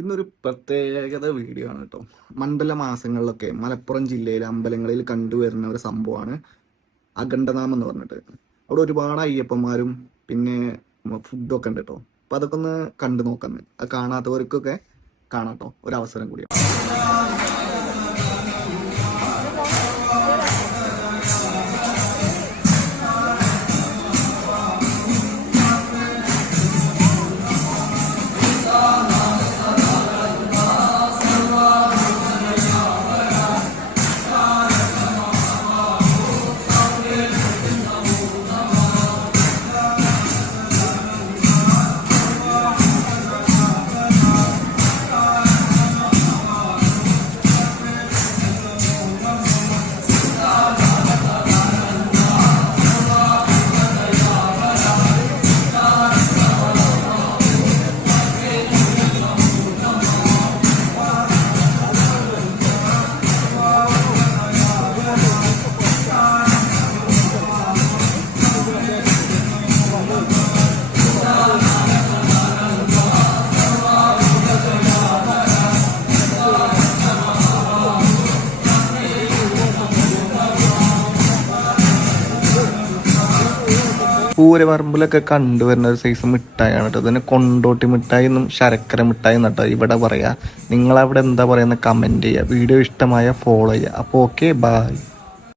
ഇന്നൊരു പ്രത്യേകത വീഡിയോ ആണ് കേട്ടോ. മണ്ഡല മാസങ്ങളിലൊക്കെ മലപ്പുറം ജില്ലയിലെ അമ്പലങ്ങളിൽ കണ്ടുവരുന്ന ഒരു സംഭവമാണ് അഖണ്ഡനാമം എന്ന് പറഞ്ഞിട്ട്. അവിടെ ഒരുപാട് അയ്യപ്പന്മാരും പിന്നെ ഫുഡൊക്കെ ഉണ്ട് കേട്ടോ. അപ്പൊ അതൊക്കെ ഒന്ന് കണ്ടു നോക്കാൻ, അത് കാണാത്തവർക്കൊക്കെ കാണാട്ടോ, ഒരു അവസരം കൂടിയാണ്. പൂരപറമ്പിലൊക്കെ കണ്ടുവരുന്ന ഒരു സൈസ് മിഠായിയാണ് കേട്ടോ. അതിന് കൊണ്ടോട്ടി മിഠായി എന്നും ശർക്കര മിഠായി എന്നിട്ടോ ഇവിടെ പറയാ. നിങ്ങളവിടെ എന്താ പറയുന്നത് കമൻറ്റ് ചെയ്യുക. വീഡിയോ ഇഷ്ടമായ ഫോളോ ചെയ്യുക. അപ്പോൾ ഓക്കെ, ബൈ.